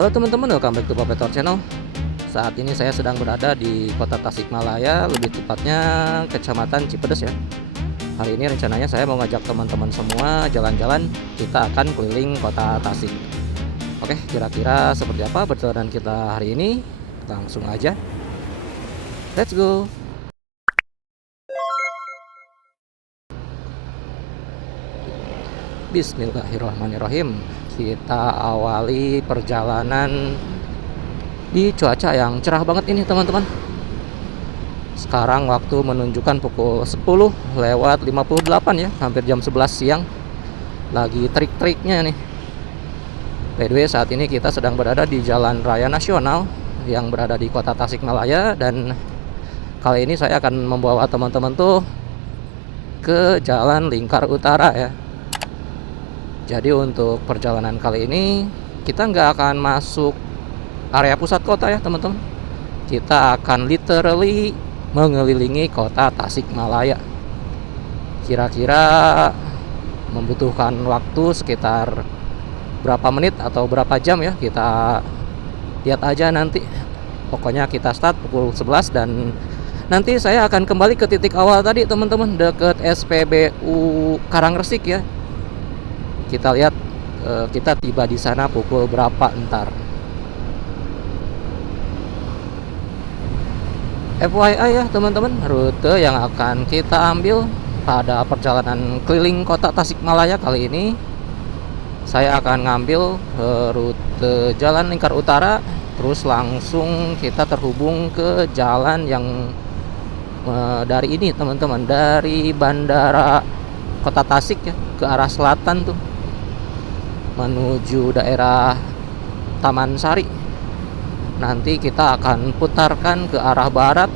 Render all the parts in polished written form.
Halo teman-teman, welcome back to Papetor Channel. Saat ini saya sedang berada di kota Tasikmalaya, lebih tepatnya Kecamatan Cipedes ya. Hari ini rencananya saya mau ngajak teman-teman semua jalan-jalan. Kita akan keliling kota Tasik. Oke, kira-kira seperti apa perjalanan kita hari ini? Langsung aja. Let's go. Bismillahirrahmanirrahim. Kita awali perjalanan di cuaca yang cerah banget ini teman-teman. Sekarang waktu menunjukkan pukul 10 lewat 58 ya, hampir jam 11 siang. Lagi trik-triknya nih. By the way, saat ini kita sedang berada di Jalan Raya Nasional yang berada di kota Tasikmalaya. Dan kali ini saya akan membawa teman-teman tuh ke Jalan Lingkar Utara ya. Jadi untuk perjalanan kali ini kita nggak akan masuk area pusat kota ya teman-teman. Kita akan literally mengelilingi kota Tasikmalaya. Kira-kira membutuhkan waktu sekitar berapa menit atau berapa jam ya, kita lihat aja nanti. Pokoknya kita start pukul 11 dan nanti saya akan kembali ke titik awal tadi teman-teman, deket SPBU Karangresik ya. Kita lihat kita tiba di sana pukul berapa ntar. FYI ya teman-teman, rute yang akan kita ambil pada perjalanan keliling kota Tasikmalaya kali ini, saya akan ngambil rute Jalan Lingkar Utara, terus langsung kita terhubung ke jalan yang dari ini teman-teman, dari bandara kota Tasik ya, ke arah selatan tuh, menuju daerah Taman Sari. Nanti kita akan putarkan ke arah barat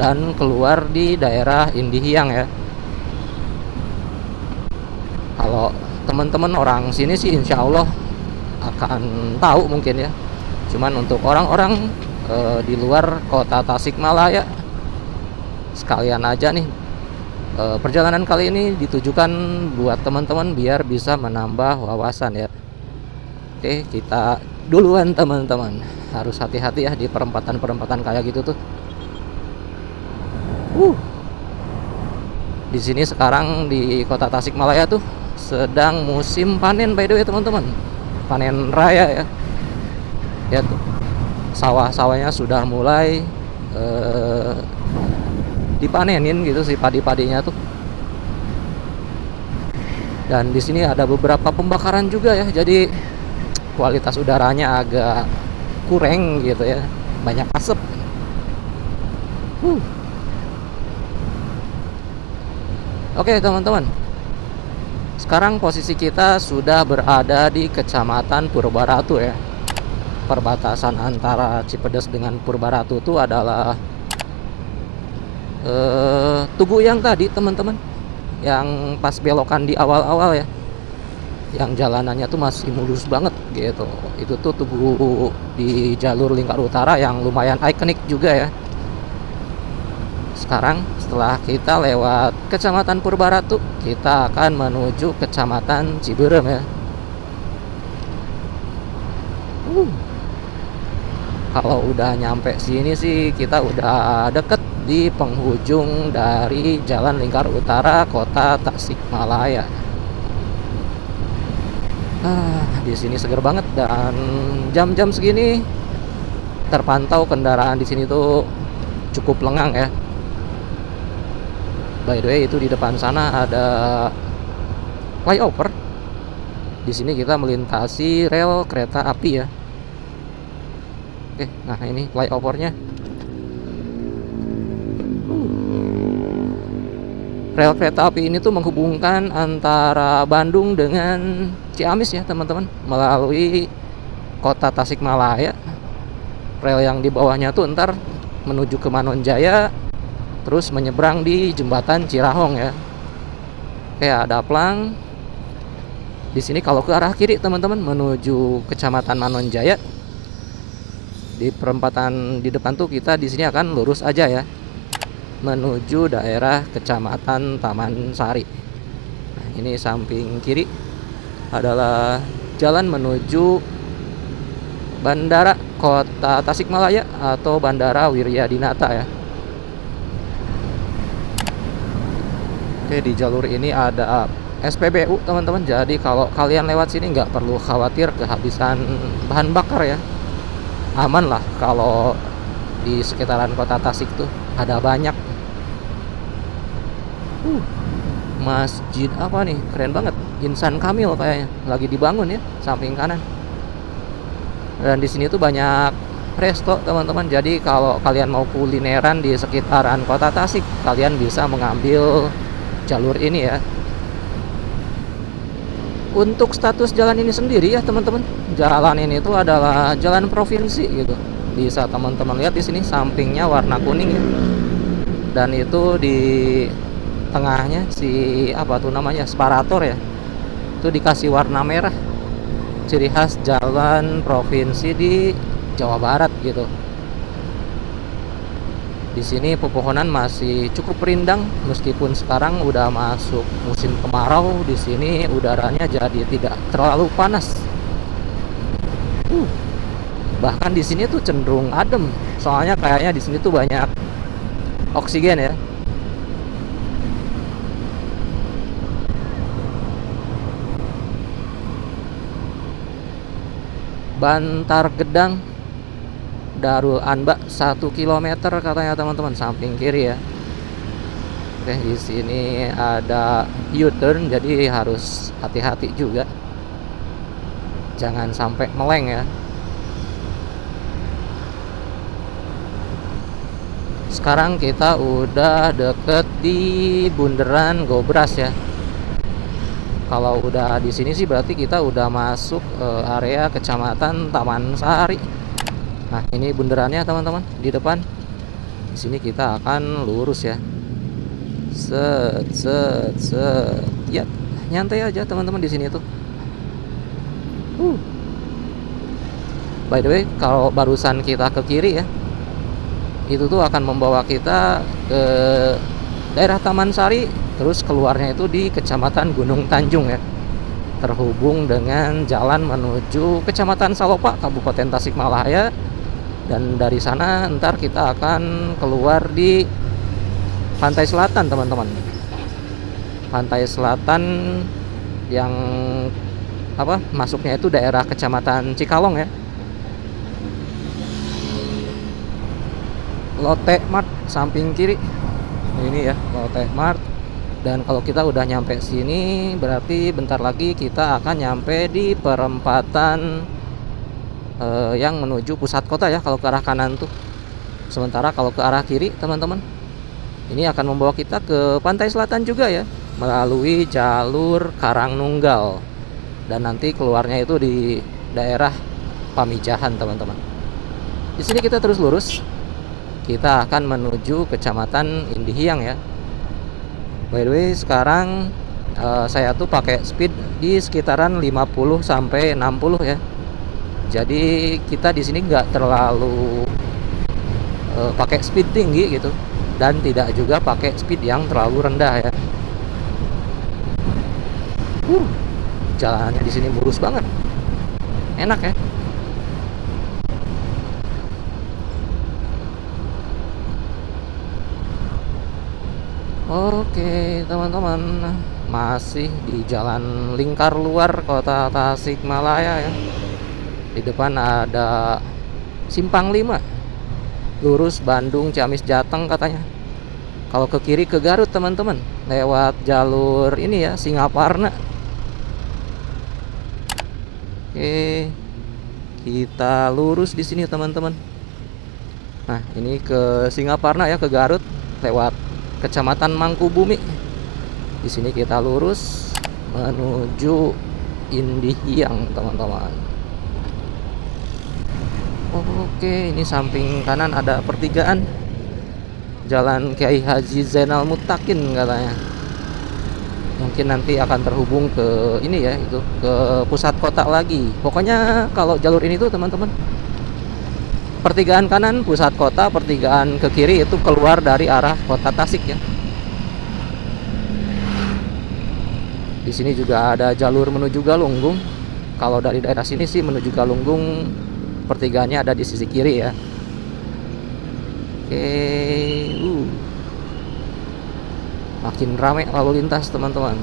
dan keluar di daerah Indihiyang ya. Kalau teman-teman orang sini sih insya Allah akan tahu mungkin ya. Cuman untuk orang-orang di luar kota Tasikmalaya, sekalian aja nih, perjalanan kali ini ditujukan buat teman-teman biar bisa menambah wawasan ya. Oke, kita duluan teman-teman. Harus hati-hati ya di perempatan-perempatan kayak gitu tuh. Di sini sekarang di kota Tasikmalaya tuh sedang musim panen by the way teman-teman. Panen raya ya. Ya tuh, sawah-sawahnya sudah mulai dipanenin gitu sih padi-padinya tuh. Dan di sini ada beberapa pembakaran juga ya. Jadi kualitas udaranya agak kurang gitu ya, banyak asap. Oke teman-teman, sekarang posisi kita sudah berada di Kecamatan Purbaratu ya. Perbatasan antara Cipedes dengan Purbaratu itu adalah Tugu yang tadi teman-teman, yang pas belokan di awal-awal ya, yang jalanannya tuh masih mulus banget gitu. Itu tuh Tugu di jalur Lingkar Utara yang lumayan ikonik juga ya. Sekarang setelah kita lewat Kecamatan Purbaratu, kita akan menuju Kecamatan Ciberem ya. Kalau udah nyampe sini sih kita udah deket di penghujung dari Jalan Lingkar Utara kota Tasikmalaya. Di sini seger banget dan jam-jam segini terpantau kendaraan di sini tuh cukup lengang ya. By the way, itu di depan sana ada flyover. Di sini kita melintasi rel kereta api ya. Oke, nah ini flyovernya. Rel kereta api ini tuh menghubungkan antara Bandung dengan Ciamis ya teman-teman, melalui kota Tasikmalaya. Rel yang di bawahnya tuh ntar menuju ke Manonjaya, terus menyeberang di jembatan Cirahong ya. Oke, ada plang. Di sini kalau ke arah kiri teman-teman menuju Kecamatan Manonjaya, di perempatan di depan tuh kita di sini akan lurus aja ya, menuju daerah Kecamatan Taman Sari. Nah, ini samping kiri adalah jalan menuju Bandara Kota Tasikmalaya atau Bandara Wiryadinata ya. Oke, di jalur ini ada SPBU teman-teman. Jadi kalau kalian lewat sini nggak perlu khawatir kehabisan bahan bakar ya. Aman lah kalau di sekitaran kota Tasik tuh ada banyak. Masjid apa nih? Keren banget. Insan Kamil kayaknya lagi dibangun ya, samping kanan. Dan di sini tuh banyak resto teman-teman. Jadi kalau kalian mau kulineran di sekitaran kota Tasik, kalian bisa mengambil jalur ini ya. Untuk status jalan ini sendiri ya teman-teman, jalan ini tuh adalah jalan provinsi gitu. Bisa teman-teman lihat di sini sampingnya warna kuning ya. Dan itu di tengahnya si apa tuh namanya, separator ya. Itu dikasih warna merah. Ciri khas jalan provinsi di Jawa Barat gitu. Di sini pepohonan masih cukup rindang meskipun sekarang udah masuk musim kemarau. Di sini udaranya jadi tidak terlalu panas. Bahkan di sini tuh cenderung adem. Soalnya kayaknya di sini tuh banyak oksigen ya. Bantar Gedang Darul Anba 1 km katanya teman-teman, samping kiri ya. Oke, di sini ada U-turn jadi harus hati-hati juga. Jangan sampai meleng ya. Sekarang kita udah deket di Bundaran Gobras ya. Kalau udah di sini sih berarti kita udah masuk area Kecamatan Taman Sari. Nah, ini bundarannya teman-teman di depan. Di sini kita akan lurus ya. Set set set. Ya, nyantai aja teman-teman di sini tuh. By the way, kalau barusan kita ke kiri ya, itu tuh akan membawa kita ke daerah Taman Sari. Terus keluarnya itu di Kecamatan Gunung Tanjung ya. Terhubung dengan jalan menuju Kecamatan Salopa, Kabupaten Tasikmalaya. Dan dari sana ntar kita akan keluar di pantai selatan teman-teman. Pantai selatan yang apa masuknya itu daerah Kecamatan Cikalong ya. Lotte Mart samping kiri. Ini ya Lotte Mart. Dan kalau kita udah nyampe sini berarti bentar lagi kita akan nyampe di perempatan yang menuju pusat kota ya, kalau ke arah kanan tuh. Sementara kalau ke arah kiri teman-teman, ini akan membawa kita ke pantai selatan juga ya, melalui jalur Karangnunggal. Dan nanti keluarnya itu di daerah Pamijahan teman-teman. Di sini kita terus lurus. Kita akan menuju Kecamatan Indihiyang ya. By the way, sekarang saya tuh pakai speed di sekitaran 50 sampai 60 ya. Jadi kita di sini nggak terlalu pakai speed tinggi gitu, dan tidak juga pakai speed yang terlalu rendah ya. Jalannya di sini mulus banget, enak ya. Oke teman-teman, masih di jalan lingkar luar kota Tasikmalaya ya. Di depan ada Simpang 5, lurus Bandung Ciamis Jateng katanya. Kalau ke kiri ke Garut teman-teman, lewat jalur ini ya, Singaparna. Oke, kita lurus di sini teman-teman. Nah, ini ke Singaparna ya, ke Garut lewat Kecamatan Mangkubumi. Di sini kita lurus menuju Indihiyang teman-teman. Oke, ini samping kanan ada pertigaan Jalan Kiai Haji Zainal Mutakin katanya. Mungkin nanti akan terhubung ke ini ya, itu ke pusat kota lagi. Pokoknya kalau jalur ini tuh teman-teman, pertigaan kanan pusat kota, pertigaan ke kiri itu keluar dari arah kota Tasik ya. Di sini juga ada jalur menuju Galunggung. Kalau dari daerah sini sih menuju Galunggung Pertigaannya ada di sisi kiri ya. Oke, makin ramai lalu lintas teman-teman.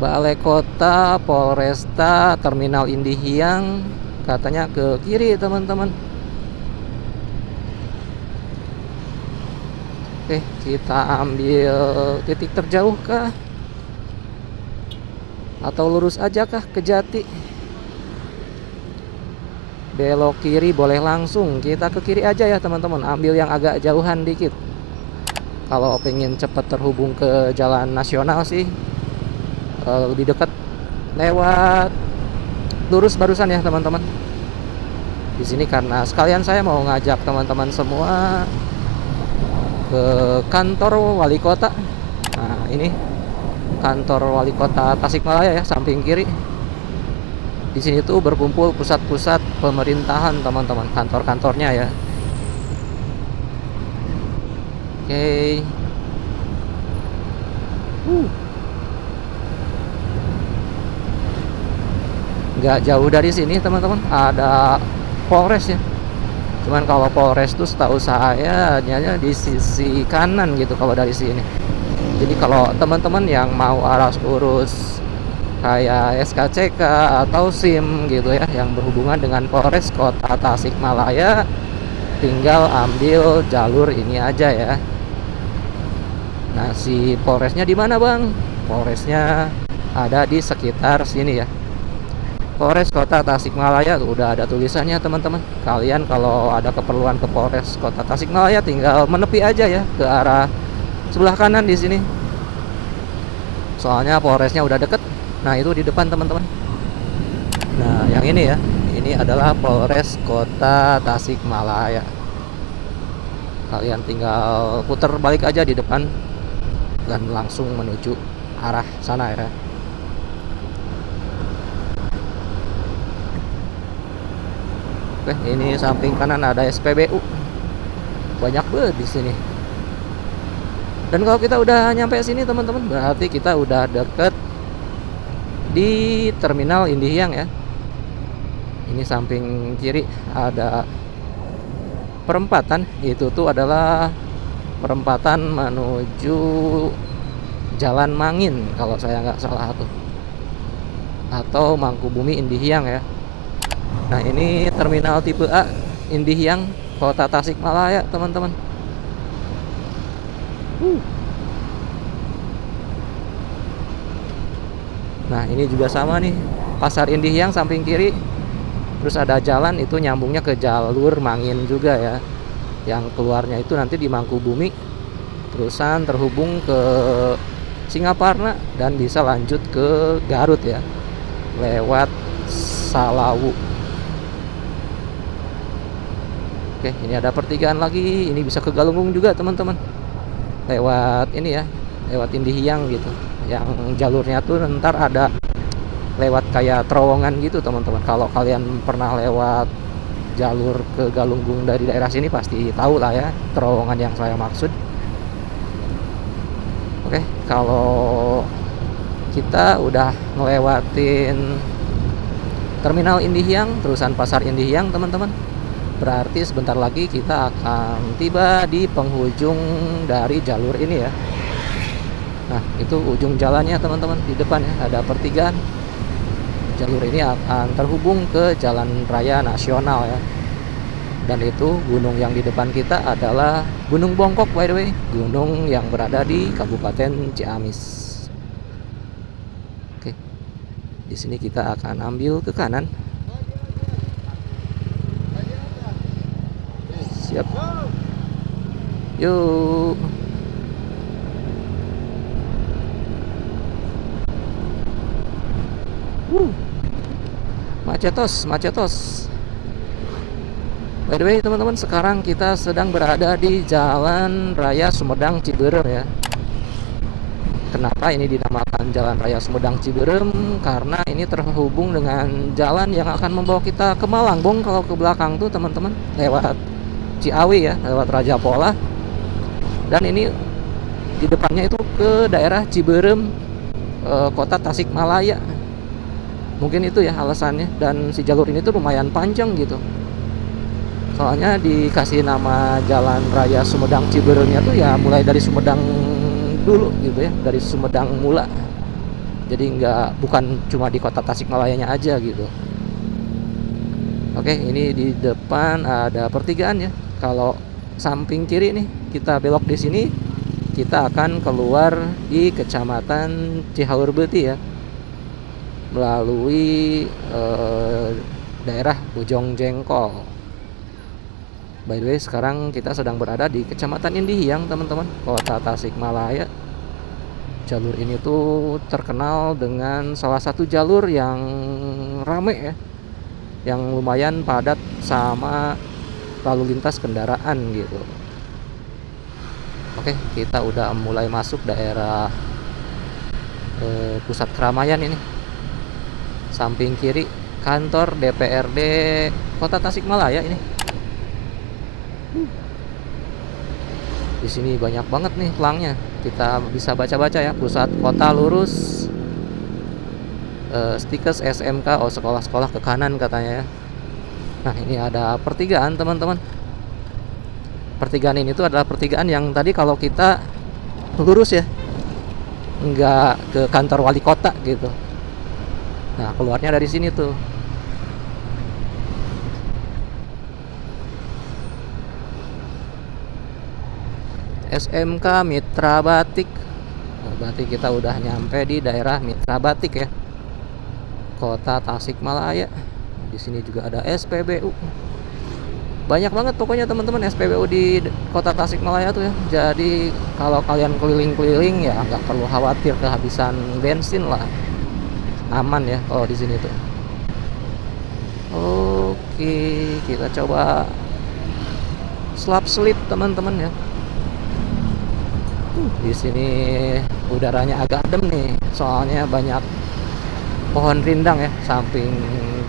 Balai Kota, Polresta, Terminal Indihiyang, katanya ke kiri teman-teman. Oke, kita ambil titik terjauh kah? Atau lurus aja kah ke Jati? Belok kiri boleh langsung. Kita ke kiri aja ya teman-teman. Ambil yang agak jauhan dikit. Kalau pengen cepat terhubung ke jalan nasional sih lebih dekat lewat lurus barusan ya teman-teman. Di sini karena sekalian saya mau ngajak teman-teman semua ke kantor wali kota. Nah, ini kantor wali kota Tasikmalaya ya, samping kiri. Di sini tuh berkumpul pusat-pusat pemerintahan teman-teman, kantor-kantornya ya. Oke. Nggak jauh dari sini teman-teman ada Polres ya. Cuman kalau Polres tuh setahu saya hanya di sisi kanan gitu kalau dari sini. Jadi kalau teman-teman yang mau urus kayak SKCK atau SIM gitu ya yang berhubungan dengan Polres Kota Tasikmalaya, tinggal ambil jalur ini aja ya. Nah, si Polresnya di mana, Bang? Polresnya ada di sekitar sini ya. Polres Kota Tasikmalaya tuh udah ada tulisannya teman-teman. Kalian kalau ada keperluan ke Polres Kota Tasikmalaya tinggal menepi aja ya ke arah sebelah kanan di sini. Soalnya Polresnya udah deket. Nah, itu di depan teman-teman. Nah, yang ini ya. Ini adalah Polres Kota Tasikmalaya. Kalian tinggal putar balik aja di depan dan langsung menuju arah sana ya. Oke, ini samping kanan ada SPBU. Banyak banget di sini. Dan kalau kita udah nyampe sini teman-teman, berarti kita udah deket di Terminal Indihiyang ya. Ini samping kiri ada perempatan. Itu tuh adalah perempatan menuju Jalan Mangin kalau saya nggak salah tuh. Atau Mangkubumi Indihiyang ya. Nah, ini terminal tipe A Indihiyang Kota Tasikmalaya teman-teman. Nah, ini juga sama nih, Pasar Indihiyang samping kiri. Terus ada jalan itu nyambungnya ke jalur Mangin juga ya. Yang keluarnya itu nanti di Mangkubumi, terusan terhubung ke Singaparna dan bisa lanjut ke Garut ya, lewat Salawu. Oke, ini ada pertigaan lagi. Ini bisa ke Galunggung juga teman-teman. Lewat ini ya, lewat Indihiyang gitu. Yang jalurnya tuh ntar ada lewat kayak terowongan gitu teman-teman. Kalau kalian pernah lewat jalur ke Galunggung dari daerah sini pasti tahu lah ya terowongan yang saya maksud. Oke, kalau kita udah ngelewatin Terminal Indihiyang, terusan Pasar Indihiyang teman-teman, berarti sebentar lagi kita akan tiba di penghujung dari jalur ini ya. Nah, itu ujung jalannya teman-teman, di depan ya ada pertigaan. Jalur ini akan terhubung ke Jalan Raya Nasional ya. Dan itu gunung yang di depan kita adalah Gunung Bongkok by the way, gunung yang berada di Kabupaten Ciamis. Oke. Di sini kita akan ambil ke kanan. Siap. Yuk. Macetos, macetos. By the way teman-teman, sekarang kita sedang berada di Jalan Raya Sumedang Ciberem ya. Kenapa ini dinamakan Jalan Raya Sumedang Ciberem? Karena ini terhubung dengan jalan yang akan membawa kita ke Malangbong. Kalau ke belakang tuh teman-teman lewat Ciawi ya, lewat Raja Pola. Dan ini di depannya itu ke daerah Ciberem, kota Tasikmalaya. Mungkin itu ya alasannya. Dan si jalur ini tuh lumayan panjang gitu. Soalnya dikasih nama Jalan Raya Sumedang Ciberengnya tuh ya mulai dari Sumedang dulu gitu ya, dari Sumedang mula. Jadi bukan cuma di kota Tasikmalayanya aja gitu. Oke, ini di depan ada pertigaan ya. Kalau samping kiri nih kita belok di sini, kita akan keluar di Kecamatan Cihaur-Beuti ya, melalui daerah Bojong Jengkol. By the way, sekarang kita sedang berada di Kecamatan Indihiyang, teman-teman, Kota Tasikmalaya. Jalur ini tuh terkenal dengan salah satu jalur yang rame ya, yang lumayan padat sama lalu lintas kendaraan gitu. Oke, kita udah mulai masuk daerah pusat keramaian ini. Samping kiri kantor DPRD Kota Tasikmalaya ini. Di sini banyak banget nih pelangnya. Kita bisa baca-baca ya, pusat kota lurus, Stikes SMK, sekolah-sekolah ke kanan katanya ya. Nah, ini ada pertigaan, teman-teman. Pertigaan ini tuh adalah pertigaan yang tadi kalau kita lurus ya, nggak ke kantor wali kota gitu. Nah, keluarnya dari sini tuh. SMK Mitra Batik. Nah, berarti kita udah nyampe di daerah Mitra Batik ya, Kota Tasikmalaya. Di sini juga ada SPBU. Banyak banget pokoknya teman-teman SPBU di Kota Tasikmalaya tuh ya. Jadi kalau kalian keliling-keliling ya nggak perlu khawatir kehabisan bensin lah. Aman ya kalau di sini tuh. Oke, kita coba slap slip teman-teman ya. Di sini udaranya agak adem nih, soalnya banyak pohon rindang ya samping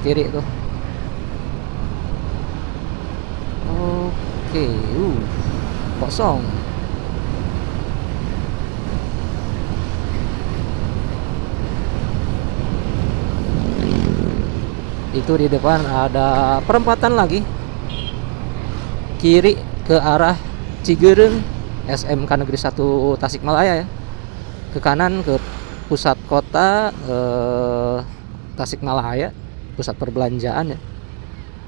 kiri tuh. Oke, kosong. Itu di depan ada perempatan lagi, kiri ke arah Cigereng SMK Negeri 1 Tasikmalaya ya. Ke kanan ke pusat kota Tasikmalaya, pusat perbelanjaan ya.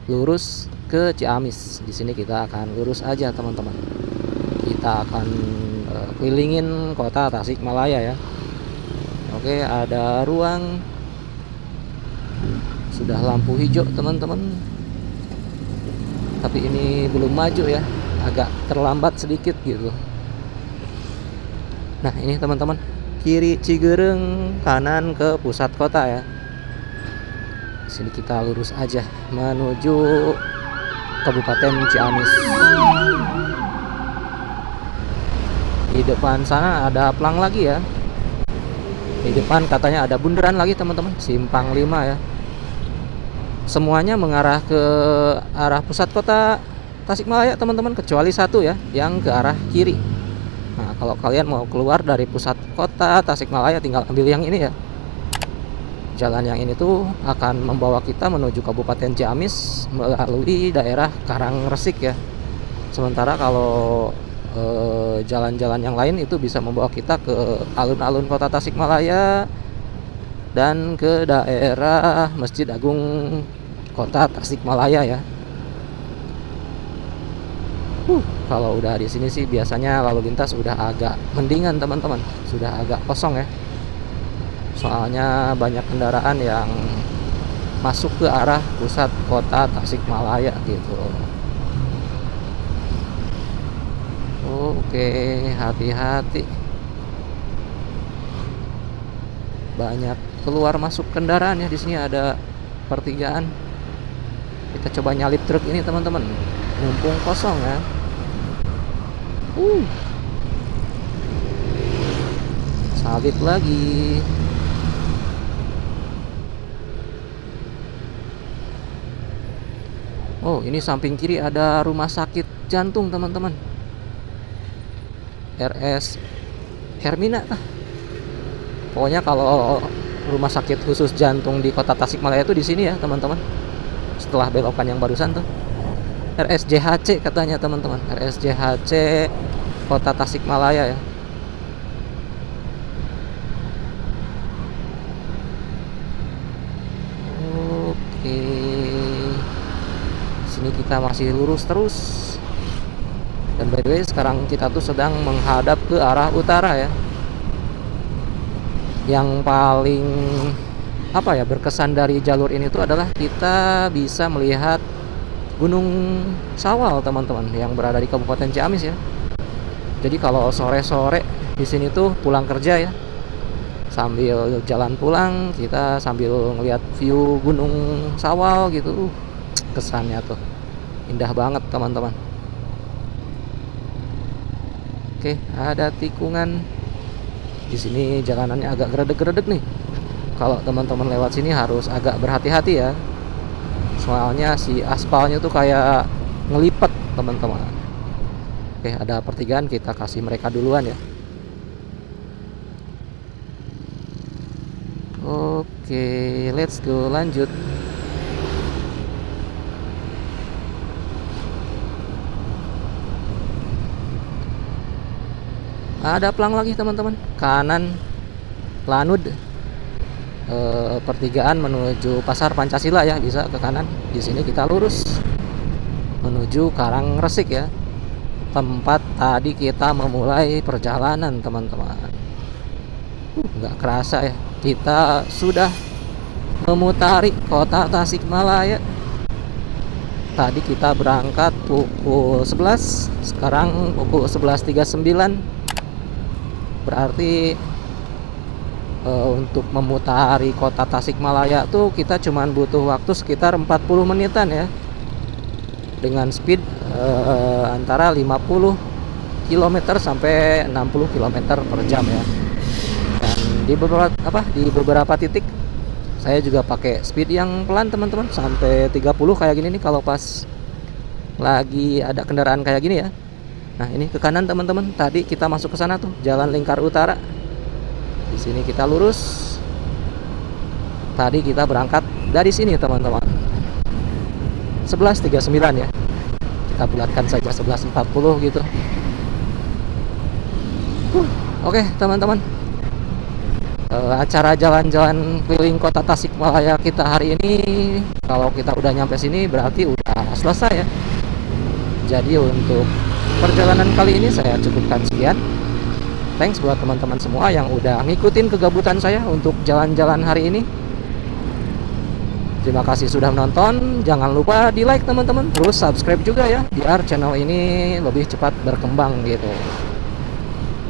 Lurus ke Ciamis. Di sini kita akan lurus aja, teman-teman. Kita akan kelilingin kota Tasikmalaya ya. Oke, ada ruang. Sudah lampu hijau, teman-teman. Tapi ini belum maju ya, agak terlambat sedikit gitu. Nah, ini teman-teman, kiri Cigereng, kanan ke pusat kota ya. Sini kita lurus aja menuju Kabupaten Ciamis. Di depan sana ada pelang lagi ya. Di depan katanya ada bundaran lagi, teman-teman, Simpang 5 ya. Semuanya mengarah ke arah pusat kota Tasikmalaya, teman-teman, kecuali satu ya, yang ke arah kiri. Nah, kalau kalian mau keluar dari pusat kota Tasikmalaya tinggal ambil yang ini ya. Jalan yang ini tuh akan membawa kita menuju Kabupaten Ciamis melalui daerah Karangresik ya. Sementara kalau jalan-jalan yang lain itu bisa membawa kita ke alun-alun kota Tasikmalaya dan ke daerah Masjid Agung Kota Tasikmalaya ya. Kalau udah di sini sih biasanya lalu lintas udah agak mendingan, teman-teman. Sudah agak kosong ya. Soalnya banyak kendaraan yang masuk ke arah pusat kota Tasikmalaya gitu. Oke, hati-hati. Banyak keluar masuk kendaraan ya. Di sini ada pertigaan. Kita coba nyalip truk ini, teman-teman. Mumpung kosong ya. Salib lagi. Oh, ini samping kiri ada rumah sakit jantung, teman-teman. RS Hermina. Pokoknya kalau rumah sakit khusus jantung di kota Tasikmalaya itu di sini ya teman-teman. Setelah belokan yang barusan tuh. RSJHC katanya teman-teman. RSJHC kota Tasikmalaya ya. Oke. Sini kita masih lurus terus. Dan by the way sekarang kita tuh sedang menghadap ke arah utara ya. Yang paling berkesan dari jalur ini tuh adalah kita bisa melihat Gunung Sawal teman-teman yang berada di Kabupaten Ciamis ya. Jadi kalau sore-sore di sini tuh pulang kerja ya, sambil jalan pulang kita sambil ngeliat view Gunung Sawal gitu, kesannya tuh indah banget teman-teman. Oke, ada tikungan. Di sini jalanannya agak geredek-geredek nih. Kalau teman-teman lewat sini harus agak berhati-hati ya. Soalnya si aspalnya tuh kayak ngelipet teman-teman. Oke, ada pertigaan, kita kasih mereka duluan ya. Oke, let's go, lanjut. Ada pelang lagi teman-teman, kanan Lanud, pertigaan menuju Pasar Pancasila ya, bisa ke kanan. Di sini kita lurus menuju Karangresik ya, tempat tadi kita memulai perjalanan teman-teman. Nggak kerasa ya, kita sudah memutari kota Tasikmalaya. Tadi kita berangkat pukul 11, sekarang pukul 11.39. Berarti untuk memutari kota Tasikmalaya tuh kita cuman butuh waktu sekitar 40 menitan ya, dengan speed antara 50 km sampai 60 km per jam ya. Dan di beberapa titik saya juga pakai speed yang pelan teman-teman, sampai 30 kayak gini nih kalau pas lagi ada kendaraan kayak gini ya. Nah, ini ke kanan teman-teman. Tadi kita masuk ke sana tuh, Jalan Lingkar Utara. Di sini kita lurus. Tadi kita berangkat dari sini teman-teman. 11.39 ya. Kita bulatkan saja 11.40 gitu. Oke, teman-teman. Acara jalan-jalan keliling kota Tasikmalaya kita hari ini, kalau kita udah nyampe sini berarti udah selesai ya. Jadi untuk perjalanan kali ini saya cukupkan sekian. Thanks buat teman-teman semua yang udah ngikutin kegabutan saya untuk jalan-jalan hari ini. Terima kasih sudah menonton. Jangan lupa di like teman-teman, terus subscribe juga ya, biar channel ini lebih cepat berkembang gitu.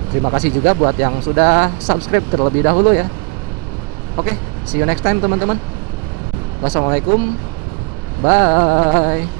Terima kasih juga buat yang sudah subscribe terlebih dahulu ya. Oke, see you next time teman-teman. Wassalamualaikum. Bye.